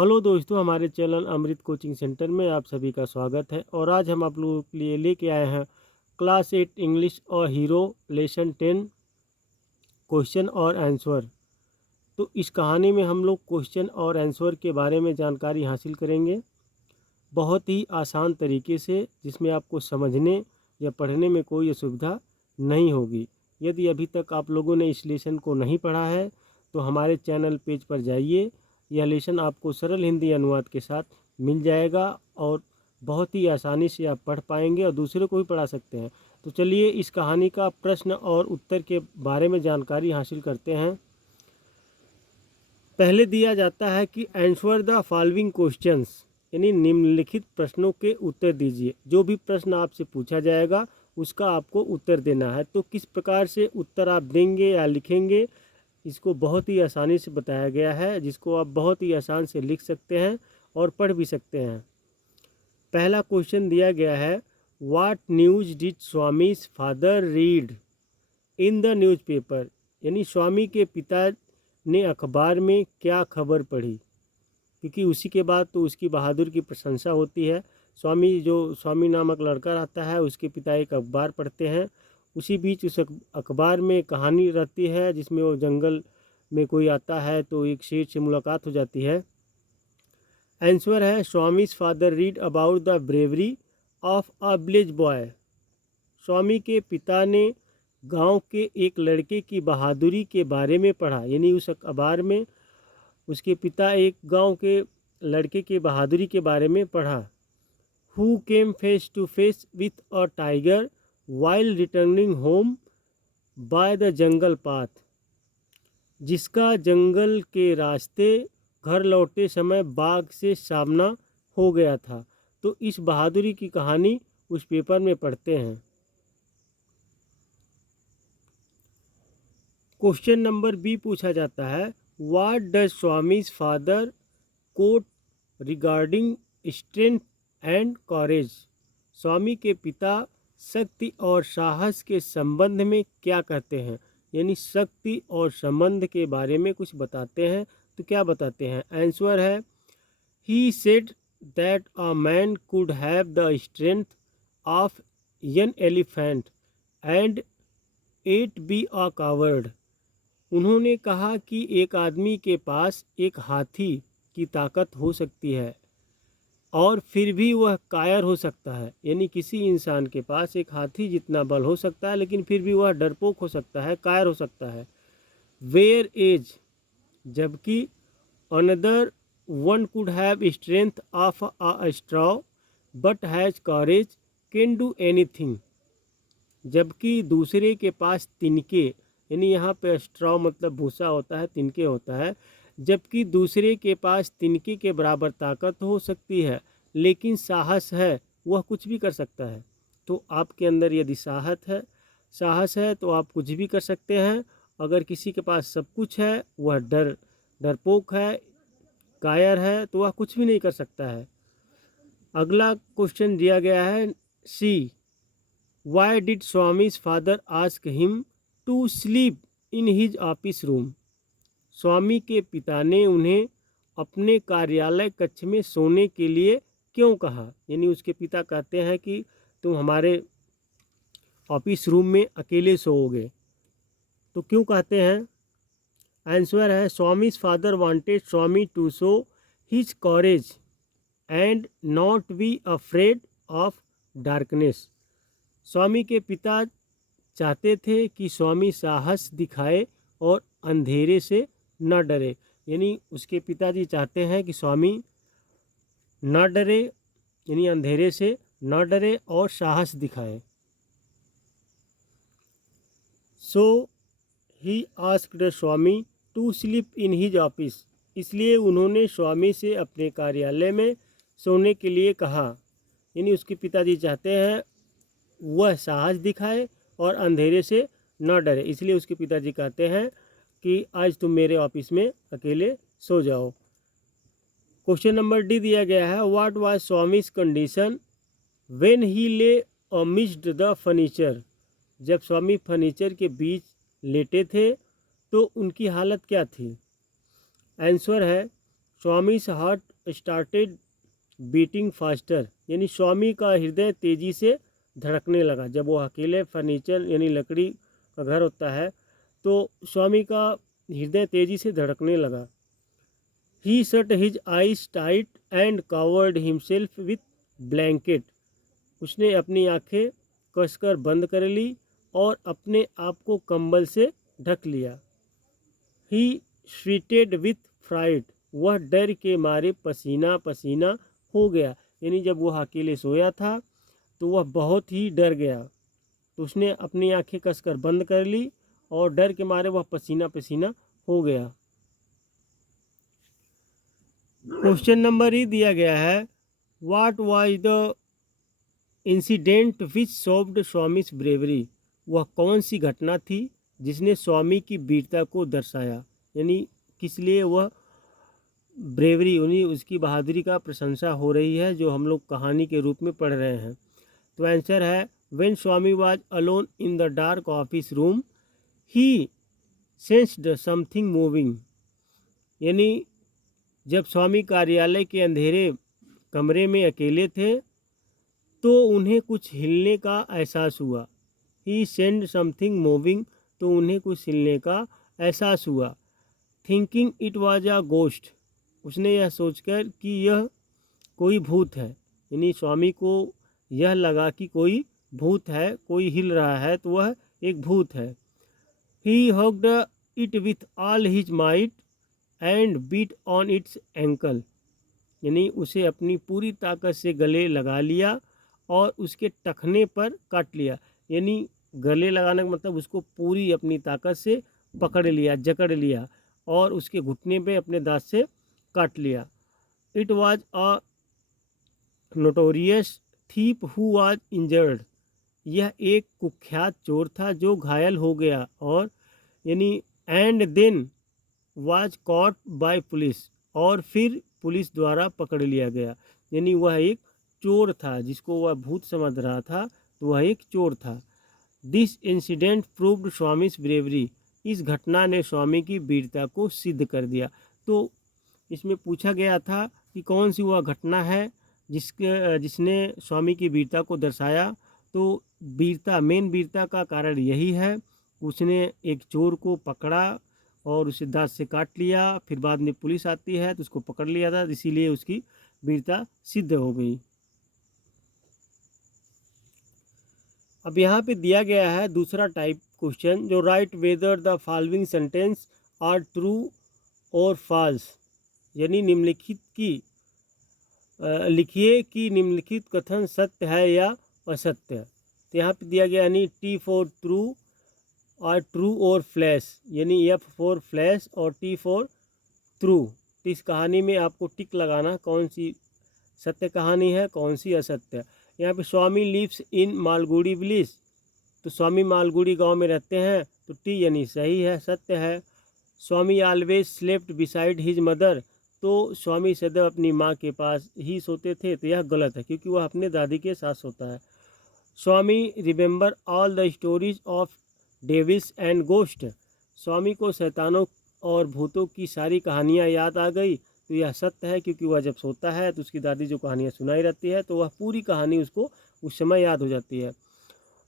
Hello दोस्तों, हमारे channel अमृत coaching centre में आप सभी का स्वागत है। और आज हम आप लोगों के लिए लेके आए हैं क्लास 8 इंग्लिश और हीरो लेसन 10 क्वेश्चन और आंसर। तो इस कहानी में हम लोग क्वेश्चन और आंसर के बारे में जानकारी हासिल करेंगे बहुत ही आसान तरीके से, जिसमें आपको समझने या पढ़ने में कोई असुविधा नहीं होगी। यदि अभी तक आप लोगों ने इस लेसन को नहीं पढ़ा है तो हमारे चैनल पेज पर जाइए। यह लेसन आपको सरल हिंदी अनुवाद के साथ मिल जाएगा और बहुत ही आसानी से आप पढ़ पाएंगे और दूसरों को भी पढ़ा सकते हैं। तो चलिए इस कहानी का प्रश्न और उत्तर के बारे में जानकारी हासिल करते हैं। पहले दिया जाता है कि आंसर द फॉलोइंग क्वेश्चंस, यानी निम्नलिखित प्रश्नों के उत्तर दीजिए। जो भी प्रश्न आपसे पूछा जाएगा उसका आपको उत्तर देना है। तो किस प्रकार से उत्तर आप देंगे या लिखेंगे, इसको बहुत ही आसानी से बताया गया है, जिसको आप बहुत ही आसान से लिख सकते हैं और पढ़ भी सकते हैं। पहला क्वेश्चन दिया गया है, what news did Swami's father read in the newspaper, यानी स्वामी के पिता ने अखबार में क्या खबर पढ़ी। क्योंकि उसी के बाद तो उसकी बहादुर की प्रशंसा होती है। स्वामी नामक लड़का रहता है, उसके पिता एक अखबार पढ़ते हैं। उसी बीच उस अखबार में कहानी रहती है जिसमें वो जंगल में कोई आता है तो एक शेर से मुलाकात हो जाती है। आंसर है, Swami's father read about the bravery of a village boy. Swami के पिता ने गांव के एक लड़के की बहादुरी के बारे में पढ़ा, यानी उस अखबार में उसके पिता एक गांव के लड़के के बहादुरी के बारे में पढ़ा। Who came face to face with a tiger while returning home by the jungle path, जिसका जंगल के रास्ते घर लौटते समय बाघ से सामना हो गया था। तो इस बहादुरी की कहानी उस पेपर में पढ़ते हैं। क्वेश्चन नंबर बी पूछा जाता है, what does Swami's father quote regarding strength and courage. Swami के पिता शक्ति और साहस के संबंध में क्या कहते हैं, यानी शक्ति और संबंध के बारे में कुछ बताते हैं। तो क्या बताते हैं? आंसर है, he said that a man could have the strength of an elephant and yet be a coward. उन्होंने कहा कि एक आदमी के पास एक हाथी की ताकत हो सकती है और फिर भी वह कायर हो सकता है। यानी किसी इंसान के पास एक हाथी जितना बल हो सकता है लेकिन फिर भी वह डरपोक हो सकता है, कायर हो सकता है। वेयर एज, जबकि another one could have strength of a straw but has courage can do anything. जबकि दूसरे के पास तिनके, यानी यहाँ पे स्ट्रॉ मतलब भूसा होता है, तिनके होता है। जबकि दूसरे के पास तिनके के बराबर ताकत हो सकती है लेकिन साहस है, वह कुछ भी कर सकता है। तो आपके अंदर यदि साहस है तो आप कुछ भी कर सकते हैं। अगर किसी के पास सब कुछ है, वह डरपोक है, कायर है, तो वह कुछ भी नहीं कर सकता है। अगला क्वेश्चन दिया गया है C, why did Swami's father ask him to sleep in his office room. Swami के पिता ने उन्हें अपने कार्यालय कक्ष में सोने के लिए क्यों कहा। यानी उसके पिता कहते हैं कि तुम हमारे ऑफिस रूम में अकेले सोओगे, तो क्यों कहते हैं? आंसर है, Swami's father wanted Swami to show his courage and not be afraid of darkness. Swami के पिता चाहते थे कि स्वामी साहस दिखाए और अंधेरे से न डरे। यानी उसके पिताजी चाहते हैं कि स्वामी न डरे, यानी अंधेरे से न डरे और साहस दिखाए। So he asked Swami to sleep in his office, इसलिए उन्होंने स्वामी से अपने कार्यालय में सोने के लिए कहा। यानी उसके पिताजी चाहते हैं वह साहस दिखाए और अंधेरे से न डरे, इसलिए उसके पिताजी कहते हैं कि आज तुम मेरे ऑफिस में अकेले सो जाओ। क्वेश्चन नंबर डी दिया गया है, what was Swami's condition when he lay amidst the furniture. जब स्वामी फर्नीचर के बीच लेटे थे तो उनकी हालत क्या थी? आंसर है, Swami's heart started beating faster, यानी स्वामी का हृदय तेजी से धड़कने लगा। जब वो अकेले फर्नीचर यानी लकड़ी का घर होता है तो स्वामी का हृदय तेजी से धड़कने लगा। He shut his eyes tight and covered himself with blanket, उसने अपनी आंखें कसकर बंद कर ली और अपने आप को कंबल से ढक लिया। ही स्वीटेड विथ फ्राइट, वह डर के मारे पसीना पसीना हो गया, यानी जब वह अकेले सोया था तो वह बहुत ही डर गया, तो उसने अपनी आंखें कसकर बंद कर ली और डर के मारे वह पसीना पसीना हो गया। क्वेश्चन नंबर ई दिया गया है, what was the incident which showed Swami's bravery, वह कौन सी घटना थी जिसने स्वामी की वीरता को दर्शाया, यानी किस लिए वह ब्रेवरी यानी उसकी बहादुरी का प्रशंसा हो रही है जो हम लोग कहानी के रूप में पढ़ रहे हैं। तो आंसर है, when Swami was alone in the dark office room he sensed something moving, यानी जब स्वामी कार्यालय के अंधेरे कमरे में अकेले थे तो उन्हें कुछ हिलने का एहसास हुआ। ही सेंड समथिंग मूविंग, तो उन्हें कुछ हिलने का एहसास हुआ। Thinking it was a ghost, उसने यह सोचकर कि यह कोई भूत है, यानी स्वामी को यह लगा कि कोई भूत है, कोई हिल रहा है तो वह एक भूत है। He hugged it with all his might and beat on its ankle, यानी उसे अपनी पूरी ताकत से गले लगा लिया और उसके टखने पर काट लिया, यानी गले लगाने का मतलब उसको पूरी अपनी ताकत से पकड़ लिया, जकड़ लिया और उसके घुटने पे अपने दांत से काट लिया। It was a notorious thief who was injured, यह एक कुख्यात चोर था जो घायल हो गया, और यानी and then was caught by police, और फिर पुलिस द्वारा पकड़ लिया गया, यानी वह एक चोर था जिसको वह भूत समझ रहा था, तो वह एक चोर था। This incident proved Swami's bravery, इस घटना ने स्वामी की वीरता को सिद्ध कर दिया। तो इसमें पूछा गया था कि कौन सी वह घटना है जिसने स्वामी की वीरता को दर्शाया, तो वीरता, मेन वीरता का कारण यही है, उसने एक चोर को पकड़ा और उसे दांत से काट लिया, फिर बाद में पुलिस आती है तो उसको पकड़ लिया था, इसीलिए उसकी वीरता सिद्ध हो गई। अब यहाँ पे दिया गया है दूसरा टाइप क्वेश्चन, जो write whether the following sentence are true और फॉल्स, यानी निम्नलिखित की लिखिए कि निम्नलिखित कथन सत्य है या असत्य। तो यहाँ पे दिया गया यानी टी फॉर ट्रू और ट्रू और फ्लैश, यानी एफ फॉर फ्लैश और टी फॉर ट्रू। तो इस कहानी में आपको टिक लगाना कौन सी सत्य कहानी है, कौन सी असत्य। यहाँ पे स्वामी लिव्स इन मालगुड़ी विलेज, तो स्वामी मालगुड़ी गांव में रहते हैं, तो टी यानी सही है, सत्य है। Swami always slept beside his mother, तो स्वामी सदैव अपनी माँ के पास ही सोते थे, तो यह गलत है क्योंकि वह अपने दादी के साथ सोता है। Swami remember all the stories of devils and ghost, Swami को शैतानों और भूतों की सारी कहानियाँ याद आ गई, तो यह सत्य है क्योंकि वह जब सोता है तो उसकी दादी जो कहानियाँ सुनाई रहती है तो वह पूरी कहानी उसको उस समय याद हो जाती है।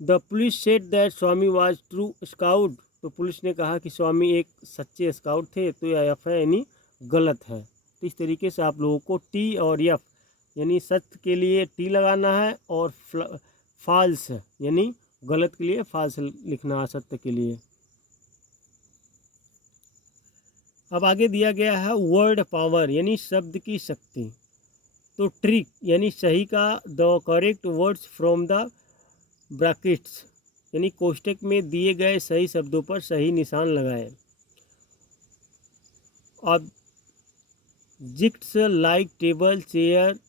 The police said that Swami was true scout, तो पुलिस ने कहा कि स्वामी एक सच्चे स्काउट थे, तो यह एफ है यानी गलत है। तो इस तरीके से आप लोगों को टी और एफ यानी सत्य के लिए टी लगाना है और फॉल्स यानी गलत के लिए फॉल्स लिखना है सत्य के लिए। अब आगे दिया गया है वर्ड पावर यानी शब्द की शक्ति। तो ट्रिक यानी सही का the correct words from the brackets, यानी कोष्टक में दिए गए सही शब्दों पर सही निशान लगाएं। Objects like table, chair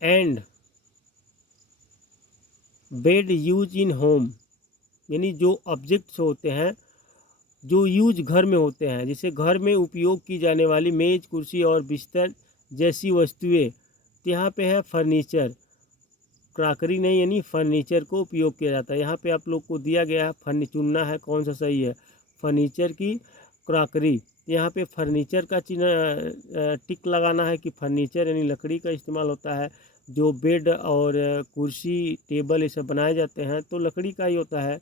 and bed use in home, यानी जो ऑब्जेक्ट्स होते हैं जो यूज घर में होते हैं, जैसे घर में उपयोग की जाने वाली मेज, कुर्सी और बिस्तर जैसी वस्तुएं। तो यहाँ पे है फर्नीचर, क्रॉकरी नहीं, यानी फर्नीचर को उपयोग किया जाता है। यहाँ पे आप लोग को दिया गया है चुनना है कौन सा सही है, फर्नीचर की क्रॉकरी। यहाँ पे फर्नीचर का चिन्ह टिक लगाना है कि फर्नीचर यानी लकड़ी का इस्तेमाल होता है। जो बेड और कुर्सी टेबल ये सब बनाए जाते हैं तो लकड़ी का ही होता है।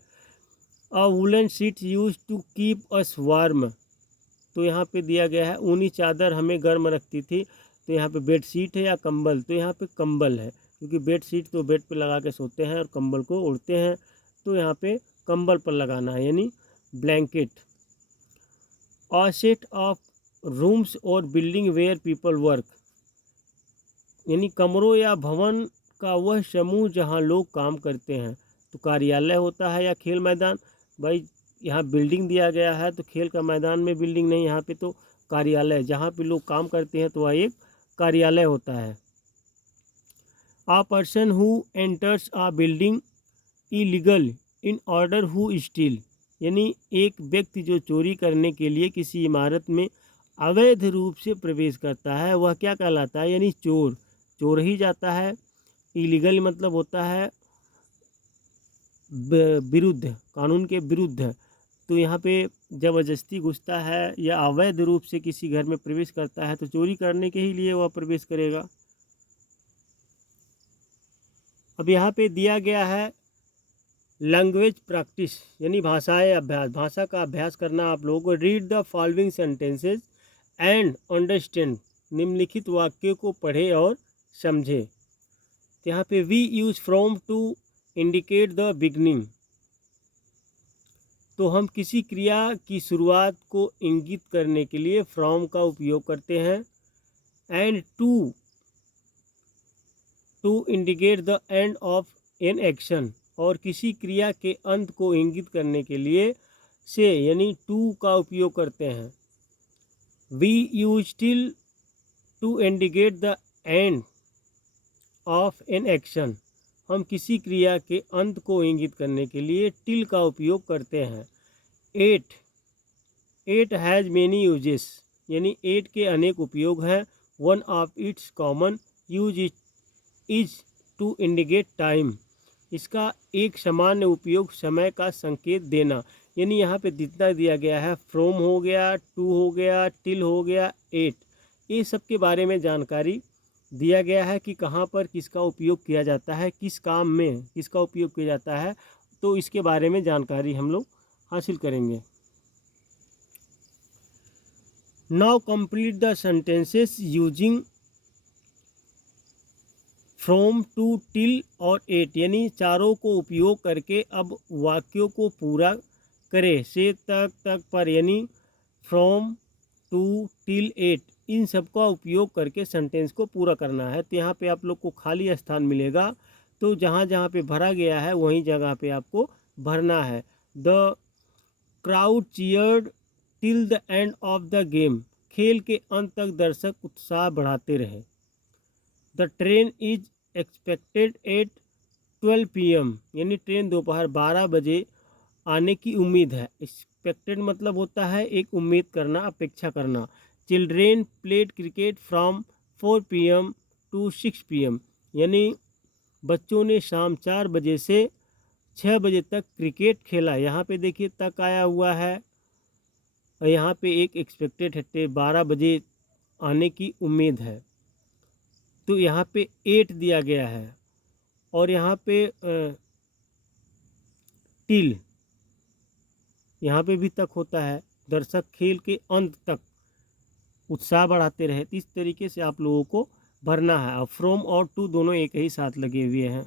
A woollen sheet use to keep us warm, तो यहाँ पे दिया गया है ऊनी चादर हमें गर्म रखती थी। तो यहाँ पे बेड शीट है या कंबल, तो यहाँ पे कंबल है, क्योंकि बेड शीट तो बेड पे लगा के सोते हैं और कंबल को ओढ़ते हैं, तो यहाँ पे कंबल पर लगाना है यानी blanket. A set of rooms और बिल्डिंग वेयर पीपल वर्क, यानी कमरों या भवन का वह समूह जहाँ लोग काम करते हैं। तो कार्यालय होता है या खेल मैदान, भाई यहाँ बिल्डिंग दिया गया है तो खेल का मैदान में बिल्डिंग नहीं, यहाँ पे तो कार्यालय जहाँ पे लोग काम करते हैं तो वह एक कार्यालय होता है। A person who enters a building illegal in order who steal, यानी एक व्यक्ति जो चोरी करने के लिए किसी इमारत में अवैध रूप से प्रवेश करता है वह क्या कहलाता है, यानी चोर, चोर ही जाता है। इलीगल मतलब होता है विरुद्ध, कानून के विरुद्ध। तो यहाँ पे ज़बरदस्ती घुसता है या अवैध रूप से किसी घर में प्रवेश करता है तो चोरी करने के ही लिए वह प्रवेश करेगा। अब यहाँ पे दिया गया है लैंग्वेज प्रैक्टिस, यानी भाषाएं अभ्यास, भाषा का अभ्यास करना आप लोगों को। Read the following sentences and understand, निम्नलिखित वाक्यों को पढ़े और समझे। तो यहाँ पे we use from to indicate the beginning, तो हम किसी क्रिया की शुरुआत को इंगित करने के लिए फ्रॉम का उपयोग करते हैं। And to indicate the end of an action, और किसी क्रिया के अंत को इंगित करने के लिए से यानी टू का उपयोग करते हैं। We use till to indicate the end of an action, हम किसी क्रिया के अंत को इंगित करने के लिए टिल का उपयोग करते हैं। एट हैज़ मेनी यूजेस, यानी एट के अनेक उपयोग हैं। One of its common use is to indicate time, इसका एक सामान्य उपयोग समय का संकेत देना। यानी यहाँ पे जितना दिया गया है फ्रॉम हो गया, टू हो गया, टिल हो गया, एट, ये सब के बारे में जानकारी दिया गया है कि कहाँ पर किसका उपयोग किया जाता है, किस काम में किसका उपयोग किया जाता है, तो इसके बारे में जानकारी हम लोग हासिल करेंगे। Now complete the sentences using from, to, till और एट, यानी चारों को उपयोग करके अब वाक्यों को पूरा करें। से, तक, पर, यानी फ्रॉम, टू, टिल, एट, इन सब का उपयोग करके सेंटेंस को पूरा करना है। तो यहाँ पे आप लोग को खाली स्थान मिलेगा, तो जहाँ जहाँ पे भरा गया है वहीं जगह पे आपको भरना है। The crowd cheered till the end of the game, खेल के अंत तक दर्शक उत्साह बढ़ाते रहे। The train is expected at 12 PM, यानी ट्रेन दोपहर 12 बजे आने की उम्मीद है। एक्सपेक्टेड मतलब होता है एक उम्मीद करना, अपेक्षा करना। Children played cricket from 4 PM to 6 PM, यानी बच्चों ने शाम 4 बजे से 6 बजे तक क्रिकेट खेला। यहाँ पे देखिए तक आया हुआ है और यहाँ पे एक एक्सपेक्टेड है, 12 बजे आने की उम्मीद है, तो यहाँ पे 8 दिया गया है। और यहाँ पे टिल, यहाँ पे भी तक होता है, दर्शक खेल के अंत तक उत्साह बढ़ाते रहे। इस तरीके से आप लोगों को भरना है। अब फ्रॉम और टू दोनों एक ही साथ लगे हुए हैं।